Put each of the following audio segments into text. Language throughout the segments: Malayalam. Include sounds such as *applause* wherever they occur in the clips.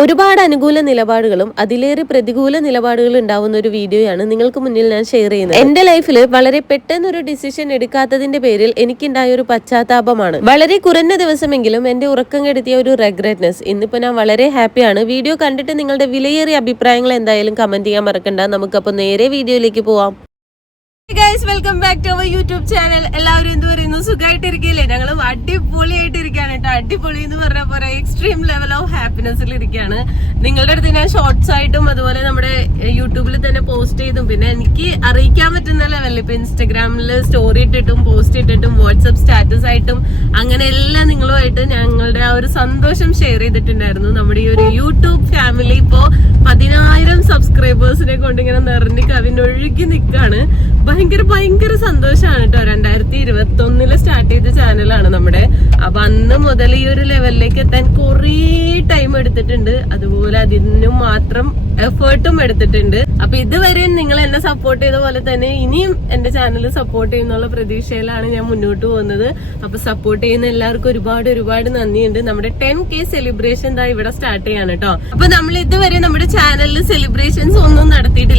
ഒരുപാട് അനുകൂല നിലപാടുകളും അതിലേറെ പ്രതികൂല നിലപാടുകളും ഉണ്ടാവുന്ന ഒരു വീഡിയോയാണ് നിങ്ങൾക്ക് മുന്നിൽ ഞാൻ ഷെയർ ചെയ്യുന്നത്. എന്റെ ലൈഫിൽ വളരെ പെട്ടെന്ന് ഒരു ഡിസിഷൻ എടുക്കാത്തതിന്റെ പേരിൽ എനിക്കുണ്ടായ ഒരു പശ്ചാത്താപമാണ്. വളരെ കുറഞ്ഞ ദിവസമെങ്കിലും എന്റെ ഉറക്കം കെടുത്തിയ ഒരു റെഗ്രറ്റ്നെസ് ഇന്നിപ്പോ ഞാൻ വളരെ ഹാപ്പിയാണ് വീഡിയോ കണ്ടിട്ട് നിങ്ങളുടെ വിലയേറിയ അഭിപ്രായങ്ങൾ എന്തായാലും കമന്റ് ചെയ്യാൻ മറക്കണ്ട. നമുക്കപ്പോൾ നേരെ വീഡിയോയിലേക്ക് പോവാം. Guys welcome back to our YouTube channel എല്ലാവരും എന്ത് പറയുന്നു? സുഖമായിട്ടിരിക്കില്ലേ ഞങ്ങൾ അടിപൊളിയായിട്ടിരിക്കുകയാണ് കേട്ടോ. അടിപൊളി എന്ന് പറഞ്ഞ പോലെ എക്സ്ട്രീം ലെവൽ ഓഫ് ഹാപ്പിനെസ്സിൽ ഇരിക്കുകയാണ്. നിങ്ങളുടെ അടുത്ത് ഞാൻ ഷോർട്സ് ആയിട്ടും അതുപോലെ നമ്മുടെ യൂട്യൂബിൽ തന്നെ പോസ്റ്റ് ചെയ്തും. പിന്നെ എനിക്ക് അറിയിക്കാൻ പറ്റുന്ന ലെവലിൽ ഇപ്പൊ ഇൻസ്റ്റഗ്രാമിൽ സ്റ്റോറി ഇട്ടിട്ടും പോസ്റ്റ് ഇട്ടിട്ടും വാട്സപ്പ് സ്റ്റാറ്റസ് ആയിട്ടും അങ്ങനെ നിങ്ങളുമായിട്ട് ഞങ്ങളുടെ ആ ഒരു സന്തോഷം ഷെയർ ചെയ്തിട്ടുണ്ടായിരുന്നു. നമ്മുടെ ഈ ഒരു യൂട്യൂബ് ഫാമിലി ഇപ്പോ പതിനായിരം സബ്സ്ക്രൈബേഴ്സിനെ കൊണ്ട് ഇങ്ങനെ നിറഞ്ഞ് കവിനൊഴുകി നിൽക്കാണ് ഭയങ്കര ഭയങ്കര സന്തോഷമാണ് കേട്ടോ. രണ്ടായിരത്തി ഇരുപത്തി ഒന്നിൽ സ്റ്റാർട്ട് ചെയ്ത ചാനലാണ് നമ്മുടെ. അപ്പൊ അന്ന് മുതൽ ഈ ഒരു ലെവലിലേക്ക് എത്താൻ കുറേ എടുത്തിട്ടുണ്ട്. അതുപോലെ അതിനും മാത്രം എഫേർട്ടും എടുത്തിട്ടുണ്ട്. അപ്പൊ ഇതുവരെ നിങ്ങൾ എന്നെ സപ്പോർട്ട് ചെയ്ത പോലെ തന്നെ ഇനിയും എന്റെ ചാനൽ സപ്പോർട്ട് ചെയ്യുന്നുള്ള പ്രതീക്ഷയിലാണ് ഞാൻ മുന്നോട്ട് പോകുന്നത്. അപ്പൊ സപ്പോർട്ട് ചെയ്യുന്ന എല്ലാവർക്കും ഒരുപാട് ഒരുപാട് നന്ദിയുണ്ട്. നമ്മുടെ ടെൻ കെ സെലിബ്രേഷൻ ഇവിടെ സ്റ്റാർട്ട് ചെയ്യാണ് കേട്ടോ അപ്പൊ നമ്മൾ ഇതുവരെ നമ്മുടെ ചാനലിൽ സെലിബ്രേഷൻസ് ഒന്നും നടത്തിയിട്ടില്ല.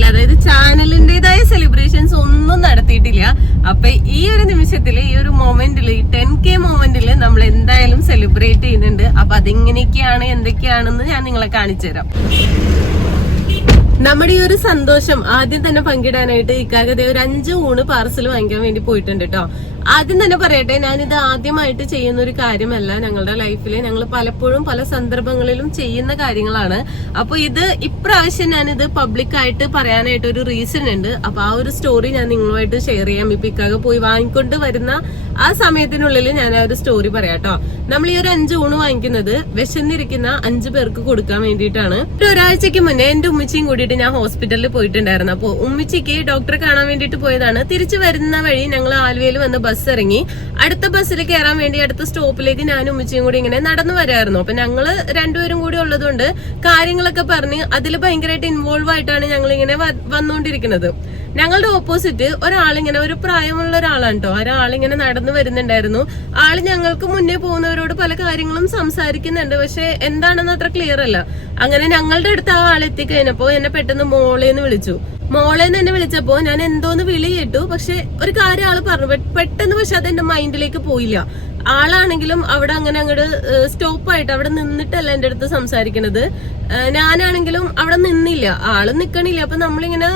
അപ്പൊ ഈ ഒരു നിമിഷത്തിൽ ഈ ഒരു മൊമെന്റിൽ ഈ ടെൻ കെ മൊമെന്റിൽ നമ്മൾ എന്തായാലും സെലിബ്രേറ്റ് ചെയ്യുന്നുണ്ട്. അപ്പൊ അതെങ്ങനെയൊക്കെയാണ് എന്തൊക്കെയാണെന്ന് ഞാൻ നിങ്ങളെ കാണിച്ചു തരാം. നമ്മുടെ ഈ ഒരു സന്തോഷം ആദ്യം തന്നെ പങ്കിടാനായിട്ട് ഇക്കാകതെ ഒരു അഞ്ച് ഊണ് പാർസൽ വാങ്ങിക്കാൻ വേണ്ടി പോയിട്ടുണ്ട് കേട്ടോ ആദ്യം തന്നെ പറയട്ടെ ഞാനിത് ആദ്യമായിട്ട് ചെയ്യുന്ന ഒരു കാര്യമല്ല. ഞങ്ങളുടെ ലൈഫിൽ ഞങ്ങൾ പലപ്പോഴും പല സന്ദർഭങ്ങളിലും ചെയ്യുന്ന കാര്യങ്ങളാണ്. അപ്പോൾ ഇത് ഇപ്രാവശ്യം ഞാനിത് പബ്ലിക്കായിട്ട് പറയാനായിട്ട് ഒരു റീസൺ ഉണ്ട്. അപ്പോൾ ആ ഒരു സ്റ്റോറി ഞാൻ നിങ്ങളുമായിട്ട് ഷെയർ ചെയ്യാം. ഇപ്പൊ ഇക്കാകെ പോയി വാങ്ങിക്കൊണ്ട് വരുന്ന ആ സമയത്തിനുള്ളിൽ ഞാൻ ആ ഒരു സ്റ്റോറി പറയാം കേട്ടോ നമ്മൾ ഈ ഒരു അഞ്ച് ഊണ് വാങ്ങിക്കുന്നത് വിശന്നിരിക്കുന്ന അഞ്ചു പേർക്ക് കൊടുക്കാൻ വേണ്ടിയിട്ടാണ്. ഒരു ഒരാഴ്ചക്ക് മുന്നേ എന്റെ ഉമ്മച്ചിയും കൂടിയിട്ട് ഞാൻ ഹോസ്പിറ്റലിൽ പോയിട്ടുണ്ടായിരുന്നു. അപ്പൊ ഉമ്മച്ചിക്ക് ഡോക്ടറെ കാണാൻ വേണ്ടിയിട്ട് പോയതാണ്. തിരിച്ചു വരുന്ന വഴി ഞങ്ങൾ ആലുവയിൽ വന്ന് ബസ് ഇറങ്ങി. അടുത്ത ബസ്സിൽ കയറാൻ വേണ്ടി അടുത്ത സ്റ്റോപ്പിലേക്ക് ഞാൻ ഉമ്മച്ചിയും കൂടി ഇങ്ങനെ നടന്നു വരായിരുന്നു. അപ്പൊ ഞങ്ങൾ രണ്ടുപേരും കൂടി ഉള്ളതുകൊണ്ട് കാര്യങ്ങളൊക്കെ പറഞ്ഞ് അതിൽ ഭയങ്കരമായിട്ട് ഇൻവോൾവ് ആയിട്ടാണ് ഞങ്ങൾ ഇങ്ങനെ വന്നുകൊണ്ടിരിക്കുന്നത് ഞങ്ങളുടെ ഓപ്പോസിറ്റ് ഒരാളിങ്ങനെ ഒരു പ്രായമുള്ള ഒരാളാണ് കേട്ടോ ഒരാളിങ്ങനെ നടന്നു വരുന്നുണ്ടായിരുന്നു. ആൾ ഞങ്ങൾക്ക് മുന്നേ പോകുന്നവരോട് പല കാര്യങ്ങളും സംസാരിക്കുന്നുണ്ട്. പക്ഷെ എന്താണെന്ന് അത്ര ക്ലിയർ അല്ല. അങ്ങനെ ഞങ്ങളുടെ അടുത്ത് ആ ആൾ എത്തിക്കഴിഞ്ഞപ്പോ എന്നെ പെട്ടെന്ന് മോളേന്ന് വിളിച്ചു. മോളേന്ന് എന്നെ വിളിച്ചപ്പോ ഞാൻ എന്തോന്ന് വിളി കേട്ടു. പക്ഷെ ഒരു കാര്യം ആൾ പറഞ്ഞു. പെട്ടെന്ന് പക്ഷെ അത് എന്റെ മൈൻഡിലേക്ക് പോയില്ല. ആളാണെങ്കിലും അവിടെ അങ്ങനെ അങ്ങോട്ട് സ്റ്റോപ്പ് ആയിട്ട് അവിടെ നിന്നിട്ടല്ല എന്റെ അടുത്ത് സംസാരിക്കണത്. ഞാനാണെങ്കിലും അവിടെ നിന്നില്ല. ആൾ നിക്കണില്ല. അപ്പൊ നമ്മളിങ്ങനെ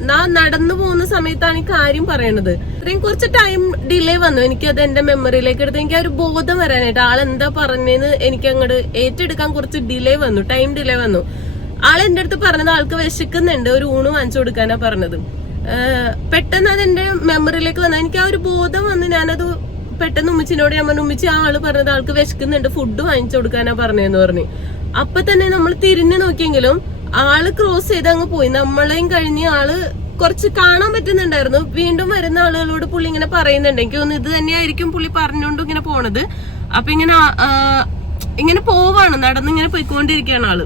നാ- നടന്നു പോകുന്ന സമയത്താണ് ഈ കാര്യം പറയണത്. ഇത്രയും കുറച്ച് ടൈം ഡിലേ വന്നു. എനിക്ക് അത് എന്റെ മെമ്മറിയിലേക്ക് എടുത്ത് എനിക്ക് ആ ഒരു ബോധം വരാനായിട്ട് ആൾ എന്താ പറഞ്ഞെന്ന് എനിക്ക് അങ്ങോട്ട് ഏറ്റെടുക്കാൻ കുറച്ച് ഡിലേ വന്നു. ടൈം ഡിലേ വന്നു. ആൾ എന്റെ അടുത്ത് പറഞ്ഞത് ആൾക്ക് വിശക്കുന്നുണ്ട്. ഒരു ഊണ് വാങ്ങിച്ചു കൊടുക്കാനാ പറഞ്ഞത്. പെട്ടെന്ന് അത് എന്റെ മെമ്മറിയിലേക്ക് വന്നു. എനിക്ക് ആ ഒരു ബോധം വന്ന്. ഞാനത് പെട്ടെന്ന് ഉമ്മച്ചിനോട് ഞാൻ പറഞ്ഞു ഉമ്മച്ചി ആ ആൾ പറഞ്ഞത് ആൾക്ക് വിശക്കുന്നുണ്ട്. ഫുഡ് വാങ്ങിച്ചു കൊടുക്കാനാ പറഞ്ഞതെന്ന് പറഞ്ഞു. അപ്പൊ തന്നെ നമ്മൾ തിരിഞ്ഞു നോക്കിയെങ്കിലും ആൾ ക്രോസ് ചെയ്ത് അങ്ങ് പോയി. നമ്മളെയും കഴിഞ്ഞ് ആൾ കുറച്ച് കാണാൻ പറ്റുന്നുണ്ടായിരുന്നു. വീണ്ടും വരുന്ന ആളുകളോട് പുള്ളി ഇങ്ങനെ പറയുന്നുണ്ട്. എനിക്ക് തോന്നുന്നു ഇത് തന്നെയായിരിക്കും പുള്ളി പറഞ്ഞുകൊണ്ട് ഇങ്ങനെ പോണത്. അപ്പൊ ഇങ്ങനെ ഇങ്ങനെ പോവാണ്. നടന്ന് ഇങ്ങനെ പോയിക്കൊണ്ടിരിക്കുകയാണ് ആൾ.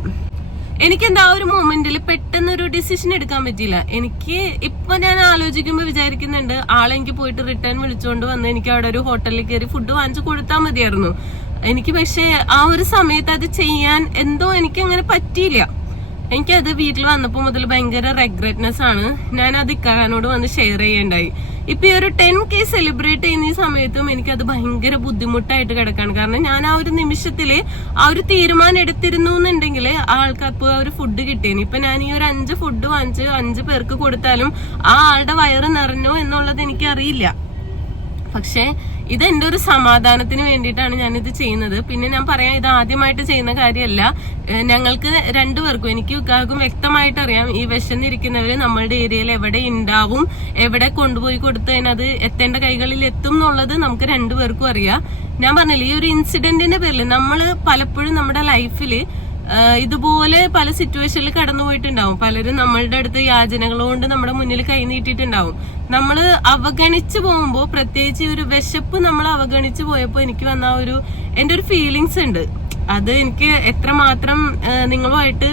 എനിക്ക് എന്താ ഒരു മൊമെന്റിൽ പെട്ടെന്ന് ഒരു ഡിസിഷൻ എടുക്കാൻ പറ്റിയില്ല. എനിക്ക് ഇപ്പൊ ഞാൻ ആലോചിക്കുമ്പോൾ വിചാരിക്കുന്നുണ്ട് ആളെ എനിക്ക് പോയിട്ട് റിട്ടേൺ വിളിച്ചുകൊണ്ട് വന്ന് എനിക്ക് അവിടെ ഒരു ഹോട്ടലിൽ കയറി ഫുഡ് വാങ്ങിച്ചു കൊടുത്താൽ മതിയായിരുന്നു. എനിക്ക് പക്ഷേ ആ ഒരു സമയത്ത് അത് ചെയ്യാൻ എന്തോ എനിക്ക് അങ്ങനെ പറ്റിയില്ല. എനിക്കത് വീട്ടിൽ വന്നപ്പോൾ മുതൽ ഭയങ്കര റെഗ്രറ്റ്നെസ് ആണ്. ഞാൻ അത് ഇക്കാനോട് വന്ന് ഷെയർ ചെയ്യണ്ടായി. ഇപ്പൊ ഈ ഒരു ടെൻ കെ സെലിബ്രേറ്റ് ചെയ്യുന്ന ഈ സമയത്തും എനിക്കത് ഭയങ്കര ബുദ്ധിമുട്ടായിട്ട് കിടക്കാണ്. കാരണം ഞാൻ ആ ഒരു നിമിഷത്തിൽ ആ ഒരു തീരുമാനം എടുത്തിരുന്നു എന്നുണ്ടെങ്കിൽ ആൾക്കാർക്ക് ആ ഒരു ഫുഡ് കിട്ടിയേനെ. ഇപ്പൊ ഞാൻ ഈ ഒരു അഞ്ച് ഫുഡ് വാങ്ങിച്ച് അഞ്ച് പേർക്ക് കൊടുത്താലും ആ ആളുടെ വയറ് നിറഞ്ഞോ എന്നുള്ളത് എനിക്കറിയില്ല. പക്ഷേ ഇത് എന്റെ ഒരു സമാധാനത്തിന് വേണ്ടിയിട്ടാണ് ഞാൻ ഇത് ചെയ്യുന്നത്. പിന്നെ ഞാൻ പറയാം ഇത് ആദ്യമായിട്ട് ചെയ്യുന്ന കാര്യമല്ല. ഞങ്ങൾക്ക് രണ്ടുപേർക്കും എനിക്ക് ഇക്കാർക്കും വ്യക്തമായിട്ട് അറിയാം ഈ വിശന്നിരിക്കുന്നവർ നമ്മളുടെ ഏരിയയിൽ എവിടെ ഉണ്ടാവും എവിടെ കൊണ്ടുപോയി കൊടുത്തു കഴിഞ്ഞാൽ അത് എത്തേണ്ട കൈകളിൽ എത്തും എന്നുള്ളത് നമുക്ക് രണ്ടുപേർക്കും അറിയാം. ഞാൻ പറഞ്ഞില്ലേ ഈ ഒരു ഇൻസിഡന്റിന്റെ പേരിൽ നമ്മൾ പലപ്പോഴും നമ്മുടെ ആഹ് ഇതുപോലെ പല സിറ്റുവേഷനിൽ കടന്നു പോയിട്ടുണ്ടാവും. പലരും നമ്മളുടെ അടുത്ത് യാചനകൾ കൊണ്ട് നമ്മുടെ മുന്നിൽ കൈനീട്ടിട്ടുണ്ടാവും നമ്മൾ അവഗണിച്ചു പോകുമ്പോൾ പ്രത്യേകിച്ച് ഒരു വിശപ്പ് നമ്മൾ അവഗണിച്ചു പോയപ്പോൾ എനിക്ക് വന്ന ഒരു എന്റെ ഒരു ഫീലിങ്സ് ഉണ്ട്. അത് എനിക്ക് എത്രമാത്രം നിങ്ങളുമായിട്ട്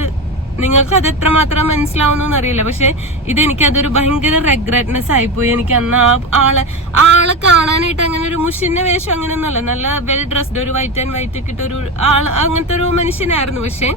നിങ്ങൾക്ക് അത് എത്രമാത്രം മനസ്സിലാവുന്നു അറിയില്ല. പക്ഷെ ഇതെനിക്ക് അതൊരു ഭയങ്കര റെഗ്രറ്റ്നെസ് ആയിപ്പോയി. എനിക്ക് അന്ന് ആ ആളെ ആളെ കാണാനായിട്ട് ഒരു അങ്ങനെയൊന്നുമല്ല. നല്ല വെൽ ഡ്രസ്ഡ് ഒരു വൈറ്റ് ആൻഡ് വൈറ്റ് ഒക്കെ ഇട്ട ഒരു ആൾ അങ്ങനത്തെ ഒരു മനുഷ്യനായിരുന്നു. പക്ഷെ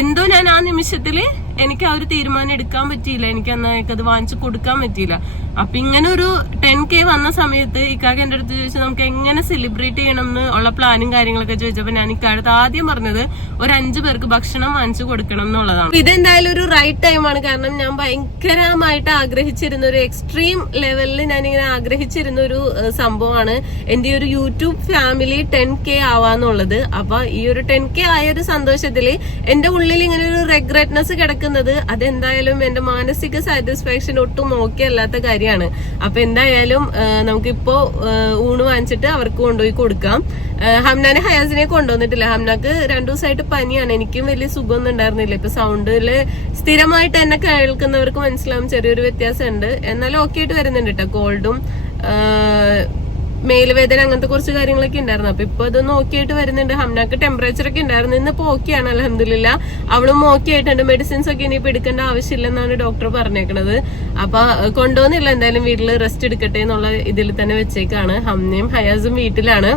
എന്തോ ഞാൻ ആ നിമിഷത്തിൽ എനിക്ക് ആ ഒരു തീരുമാനം എടുക്കാൻ പറ്റിയില്ല. എനിക്ക് അന്ന് അത് വാങ്ങിച്ചു കൊടുക്കാൻ പറ്റിയില്ല. അപ്പൊ ഇങ്ങനെ ഒരു ടെൻ കെ വന്ന സമയത്ത് ഇക്കാക്ക് എന്റെ അടുത്ത് ചോദിച്ചു നമുക്ക് എങ്ങനെ സെലിബ്രേറ്റ് ചെയ്യണം എന്ന് ഉള്ള പ്ലാനും കാര്യങ്ങളൊക്കെ ചോദിച്ചപ്പോ ഞാൻ ഇക്കാലത്ത് ആദ്യം പറഞ്ഞത് ഒരു അഞ്ചു പേർക്ക് ഭക്ഷണം വാങ്ങിച്ചു കൊടുക്കണം എന്നുള്ളതാണ്. ഇതെന്തായാലും ഒരു റൈറ്റ് ടൈമാണ് കാരണം ഞാൻ ഭയങ്കരമായിട്ട് ആഗ്രഹിച്ചിരുന്ന ഒരു എക്സ്ട്രീം ലെവലിൽ ഞാൻ ഇങ്ങനെ ആഗ്രഹിച്ചിരുന്ന ഒരു സംഭവമാണ് എന്റെ ഒരു യൂട്യൂബ് ഫാമിലി ടെൻ കെ ആവാന്നുള്ളത്. അപ്പൊ ഈ ഒരു ടെൻ കെ ആയ ഒരു സന്തോഷത്തിൽ എന്റെ ഉള്ളിൽ ഇങ്ങനെ ഒരു റെഗ്രറ്റ്നെസ് കിടക്കുന്നത് അതെന്തായാലും എന്റെ മാനസിക സാറ്റിസ്ഫാക്ഷൻ ഒട്ടും ഓക്കെ അല്ലാത്ത കാര്യമാണ്. അപ്പൊ എന്തായാലും നമുക്കിപ്പോ ഊണ് വാങ്ങിച്ചിട്ട് അവർക്ക് കൊണ്ടുപോയി കൊടുക്കാം. ഹംനാനെ ഹയാസിനെ കൊണ്ടുവന്നിട്ടില്ല. ഹംനാക്ക് രണ്ടു ദിവസമായിട്ട് പനിയാണ്. എനിക്കും വലിയ സുഖമൊന്നും ഉണ്ടായിരുന്നില്ല. ഇപ്പൊ സൗണ്ടിൽ സ്ഥിരമായിട്ട് എന്നെ കേൾക്കുന്നവർക്ക് മനസ്സിലാവും ചെറിയൊരു വ്യത്യാസമുണ്ട്. എന്നാലും ഓക്കെ ആയിട്ട് വരുന്നുണ്ട് കേട്ടോ കോൾഡും മേലുവേദന അങ്ങനത്തെ കുറച്ച് കാര്യങ്ങളൊക്കെ ഉണ്ടായിരുന്നു. അപ്പൊ ഇപ്പൊ ഇത് നോക്കിയായിട്ട് വരുന്നുണ്ട്. ഹംനാക്ക് ടെമ്പറേച്ചർ ഒക്കെ ഉണ്ടായിരുന്നു. ഇന്നിപ്പോ ഓക്കെ ആണ് അലഹമില്ല അവളും ഓക്കെ ആയിട്ടുണ്ട്. മെഡിസിൻസ് ഒക്കെ ഇനിയിപ്പോ എടുക്കേണ്ട ആവശ്യമില്ലെന്നാണ് ഡോക്ടർ പറഞ്ഞേക്കണത്. അപ്പൊ കൊണ്ടുവന്നില്ല. എന്തായാലും വീട്ടിൽ റെസ്റ്റ് എടുക്കട്ടെ എന്നുള്ള ഇതിൽ തന്നെ വെച്ചേക്കാണ്. ഹംനയും ഹയാസും വീട്ടിലാണ്.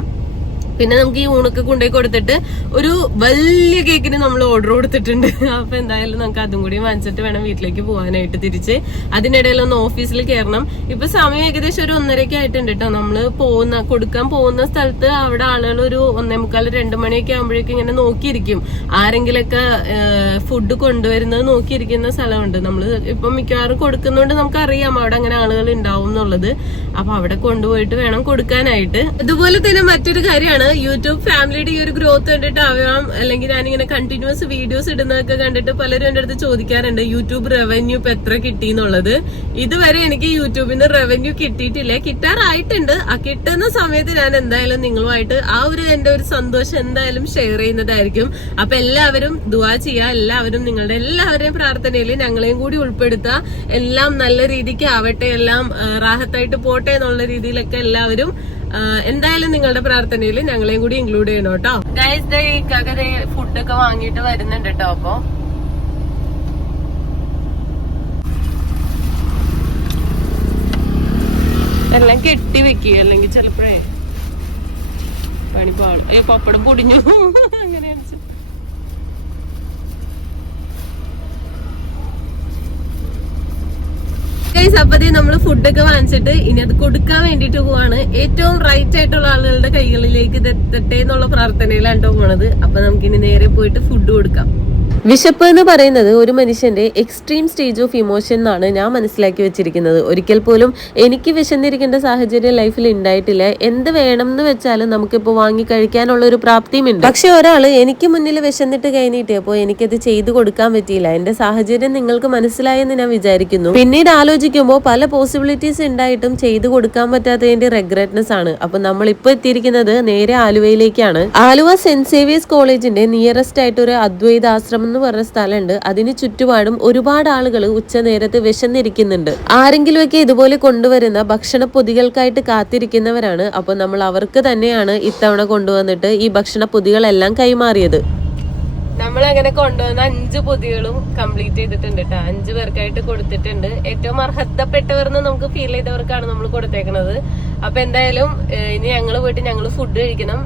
പിന്നെ നമുക്ക് ഈ ഊണൊക്കെ കൊണ്ടുപോയി കൊടുത്തിട്ട് ഒരു വലിയ കേക്കിന് നമ്മൾ ഓർഡർ കൊടുത്തിട്ടുണ്ട്. അപ്പൊ എന്തായാലും നമുക്ക് അതും കൂടി വാങ്ങിച്ചിട്ട് വേണം വീട്ടിലേക്ക് പോകാനായിട്ട് തിരിച്ച്. അതിനിടയിൽ ഒന്ന് ഓഫീസിൽ കയറണം. ഇപ്പൊ സമയം ഏകദേശം ഒരു ഒന്നരയൊക്കെ ആയിട്ടുണ്ട് കേട്ടോ നമ്മൾ പോകുന്ന കൊടുക്കാൻ പോകുന്ന സ്ഥലത്ത് അവിടെ ആളുകൾ ഒരു ഒന്നേ മുക്കാൽ രണ്ട് മണിയൊക്കെ ആകുമ്പോഴേക്കും ഇങ്ങനെ നോക്കിയിരിക്കും. ആരെങ്കിലൊക്കെ ഫുഡ് കൊണ്ടുവരുന്നത് നോക്കിയിരിക്കുന്ന സ്ഥലമുണ്ട്. നമ്മൾ ഇപ്പൊ മിക്കവാറും കൊടുക്കുന്നോണ്ട് നമുക്ക് അറിയാം അവിടെ അങ്ങനെ ആളുകൾ ഉണ്ടാവും എന്നുള്ളത്. അപ്പൊ അവിടെ കൊണ്ടുപോയിട്ട് വേണം കൊടുക്കാനായിട്ട്. അതുപോലെ തന്നെ മറ്റൊരു കാര്യമാണ് യൂട്യൂബ് ഫാമിലിയുടെ ഈ ഒരു ഗ്രോത്ത് കണ്ടിട്ട് ആവാം അല്ലെങ്കിൽ ഞാനിങ്ങനെ കണ്ടിന്യൂസ് വീഡിയോസ് ഇടുന്നതൊക്കെ കണ്ടിട്ട് പലരും എന്റെ അടുത്ത് ചോദിക്കാറുണ്ട് യൂട്യൂബ് റവന്യൂ ഇപ്പൊ എത്ര കിട്ടി എന്നുള്ളത്? ഇതുവരെ എനിക്ക് യൂട്യൂബിന് റവന്യൂ കിട്ടിയിട്ടില്ല. കിട്ടാറായിട്ടുണ്ട്. ആ കിട്ടുന്ന സമയത്ത് ഞാൻ എന്തായാലും നിങ്ങളുമായിട്ട് ആ ഒരു എന്റെ ഒരു സന്തോഷം എന്തായാലും ഷെയർ ചെയ്യുന്നതായിരിക്കും. അപ്പൊ എല്ലാവരും ദുവാ ചെയ്യുക. എല്ലാവരും നിങ്ങളുടെ എല്ലാവരുടെയും പ്രാർത്ഥനയിൽ ഞങ്ങളെയും കൂടി ഉൾപ്പെടുത്തുക. എല്ലാം നല്ല രീതിക്ക് ആവട്ടെ. എല്ലാം റാഹത്തായിട്ട് പോട്ടെ എന്നുള്ള രീതിയിലൊക്കെ എല്ലാവരും എന്തായാലും നിങ്ങളുടെ പ്രാർത്ഥനയിൽ ഞങ്ങളെയും കൂടി ഇൻക്ലൂഡ് ചെയ്യണം കേട്ടോ. ഗൈസ് ദേ ഇക്കാക്ക ദേ ഫുഡൊക്കെ വാങ്ങിയിട്ട് വരുന്നുണ്ട് കേട്ടോ അപ്പൊ. എല്ലാം കെട്ടി വെക്കുക അല്ലെങ്കിൽ ചിലപ്പോഴേ പണി പാടും പപ്പടം പൊടിഞ്ഞു. *laughs* അങ്ങനെയാണ് ഗൈസ് അപ്പതേ നമ്മൾ ഫുഡൊക്കെ വാങ്ങിച്ചിട്ട് ഇനി അത് കൊടുക്കാൻ വേണ്ടിട്ട് പോവാണ്. ഏറ്റവും റൈറ്റ് ആയിട്ടുള്ള ആളുകളുടെ കൈകളിലേക്ക് ഇത് എത്തട്ടെ എന്നുള്ള പ്രാർത്ഥനയിലാണ് കേട്ടോ പോണത്. അപ്പൊ നമുക്കിനി നേരെ പോയിട്ട് ഫുഡ് കൊടുക്കാം. വിശപ്പ് എന്ന് പറയുന്നത് ഒരു മനുഷ്യന്റെ എക്സ്ട്രീം സ്റ്റേജ് ഓഫ് ഇമോഷൻ എന്നാണ് ഞാൻ മനസ്സിലാക്കി വെച്ചിരിക്കുന്നത്. ഒരിക്കൽ പോലും എനിക്ക് വിശന്നിരിക്കേണ്ട സാഹചര്യം ലൈഫിൽ ഉണ്ടായിട്ടില്ല. എന്ത് വേണം എന്ന് വെച്ചാലും നമുക്കിപ്പോൾ വാങ്ങി കഴിക്കാനുള്ള ഒരു പ്രാപ്തിയും ഉണ്ട് പക്ഷെ ഒരാൾ എനിക്ക് മുന്നിൽ വിശന്നിട്ട് കഴിഞ്ഞിട്ട് അപ്പോൾ എനിക്കത് ചെയ്തു കൊടുക്കാൻ പറ്റിയില്ല. എന്റെ സാഹചര്യം നിങ്ങൾക്ക് മനസ്സിലായെന്ന് ഞാൻ വിചാരിക്കുന്നു. പിന്നീട് ആലോചിക്കുമ്പോൾ പല പോസിബിലിറ്റീസ് ഉണ്ടായിട്ടും ചെയ്തു കൊടുക്കാൻ പറ്റാത്തതിന്റെ റെഗ്രറ്റ്നെസ് ആണ്. അപ്പൊ നമ്മൾ ഇപ്പൊ എത്തിയിരിക്കുന്നത് നേരെ ആലുവയിലേക്കാണ്. ആലുവ സെന്റ് സേവിയേഴ്സ് കോളേജിന്റെ നിയറസ്റ്റ് ആയിട്ട് ഒരു അദ്വൈത ആശ്രമം എന്ന് പറഞ്ഞ സ്ഥലമുണ്ട്. അതിന് ചുറ്റുപാടും ഒരുപാട് ആളുകൾ ഉച്ചനേരത്ത് വിശന്നിരിക്കുന്നുണ്ട്. ആരെങ്കിലുമൊക്കെ ഇതുപോലെ കൊണ്ടുവരുന്ന ഭക്ഷണ പൊതികൾക്കായിട്ട് കാത്തിരിക്കുന്നവരാണ്. അപ്പോൾ നമ്മൾ അവർക്ക് തന്നെയാണ് ഇത്തവണ കൊണ്ടുവന്നിട്ട് ഈ ഭക്ഷണ പൊതികളെല്ലാം കൈമാറിയത്. നമ്മൾ അങ്ങനെ കൊണ്ടുവന്ന അഞ്ച് പൊതികളും കംപ്ലീറ്റ് ചെയ്തിട്ടുണ്ട് കേട്ടോ അഞ്ചു പേർക്കായിട്ട് കൊടുത്തിട്ടുണ്ട്. ഏറ്റവും അർഹതപ്പെട്ടവർ എന്ന് നമുക്ക് ഫീൽ ചെയ്തവർക്കാണ് നമ്മൾ കൊടുത്തേക്കുന്നത് അപ്പൊ എന്തായാലും ഇനി ഞങ്ങൾ പോയിട്ട് ഞങ്ങൾ ഫുഡ് കഴിക്കണം.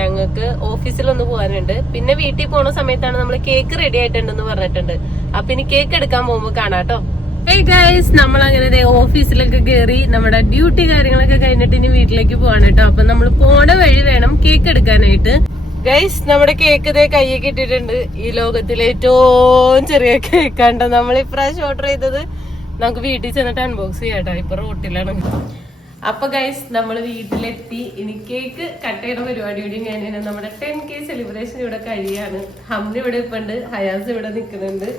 ഞങ്ങൾക്ക് ഓഫീസിൽ ഒന്ന് പോകാനുണ്ട്. പിന്നെ വീട്ടിൽ പോണ സമയത്താണ് നമ്മൾ കേക്ക് റെഡി ആയിട്ടുണ്ടെന്ന് പറഞ്ഞിട്ടുണ്ട്. അപ്പൊ ഇനി കേക്ക് എടുക്കാൻ പോകുമ്പോൾ കാണാട്ടോ ഹേയ് ഗൈസ് നമ്മൾ അങ്ങനെ ഓഫീസിലൊക്കെ കയറി നമ്മുടെ ഡ്യൂട്ടി കാര്യങ്ങളൊക്കെ കഴിഞ്ഞിട്ട് ഇനി വീട്ടിലേക്ക് പോവാണ് അപ്പൊ നമ്മൾ പോണ വഴി വേണം കേക്ക് എടുക്കാനായിട്ട്. ഗൈസ് നമ്മുടെ കേക്ക് ഇതേ കയ്യിൽ കിട്ടിയിട്ടുണ്ട് ഈ ലോകത്തിലെ ഏറ്റവും ചെറിയ കേക്കാണ്ട് നമ്മൾ ഇപ്രാവശ്യം ഓർഡർ ചെയ്തത് നമുക്ക് വീട്ടിൽ ചെന്നിട്ട് അൺബോക്സ് ചെയ്യാട്ടോ. ഇപ്പൊ റോട്ടിലാണ്. അപ്പൊ ഗൈസ് നമ്മൾ വീട്ടിലെത്തി. ഇനി കേക്ക് കട്ട് ചെയ്യുന്ന പരിപാടി കൂടി ഞാൻ നമ്മുടെ ടെൻ കെ സെലിബ്രേഷൻ ഇവിടെ കഴിയാണ്. ഹംന ഇവിടെ ഇപ്പൊ ഉണ്ട്. ഹയാസ് ഇവിടെ നിൽക്കുന്നുണ്ട്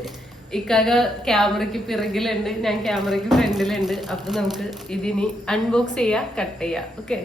ഇക്കാക ക്യാമറയ്ക്ക് പിറകിലുണ്ട്. ഞാൻ ക്യാമറയ്ക്ക് ഫ്രണ്ടിലുണ്ട്. അപ്പൊ നമുക്ക് ഇതിനി അൺബോക്സ് ചെയ്യാം കട്ട് ചെയ്യാം. ഓക്കെ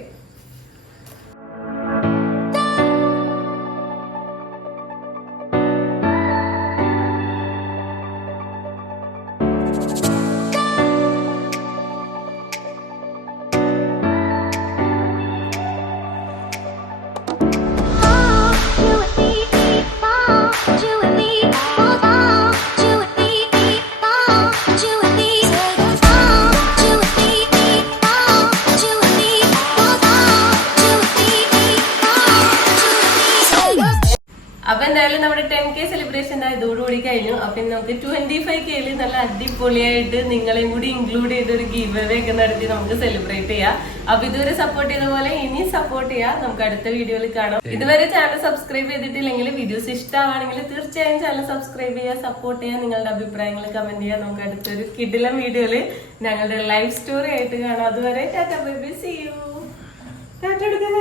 ഇനി നമുക്ക് ട്വന്റി ഫൈവ് കെയിൽ നല്ല അടിപൊളിയായിട്ട് നിങ്ങളെയും കൂടി ഇൻക്ലൂഡ് ചെയ്ത് ഒരു ഗീവ് അവേ ഒക്കെ നടത്തി നമുക്ക് സെലിബ്രേറ്റ് ചെയ്യാം. അപ്പൊ ഇതുവരെ സപ്പോർട്ട് ചെയ്ത പോലെ ഇനി സപ്പോർട്ട് ചെയ്യാം. നമുക്ക് അടുത്ത വീഡിയോയിൽ കാണാം. ഇതുവരെ ചാനൽ സബ്സ്ക്രൈബ് ചെയ്തിട്ടില്ലെങ്കിൽ വീഡിയോസ് ഇഷ്ടമാണെങ്കിൽ തീർച്ചയായും ചാനൽ സബ്സ്ക്രൈബ് ചെയ്യുക സപ്പോർട്ട് ചെയ്യുക നിങ്ങളുടെ അഭിപ്രായങ്ങൾ കമന്റ് ചെയ്യുക. നമുക്ക് അടുത്തൊരു കിടിലം വീഡിയോയിൽ ഞങ്ങളുടെ ലൈഫ് സ്റ്റോറി ആയിട്ട് കാണാം. അതുവരെ tata baby bye see you tata എടുക്കാൻ.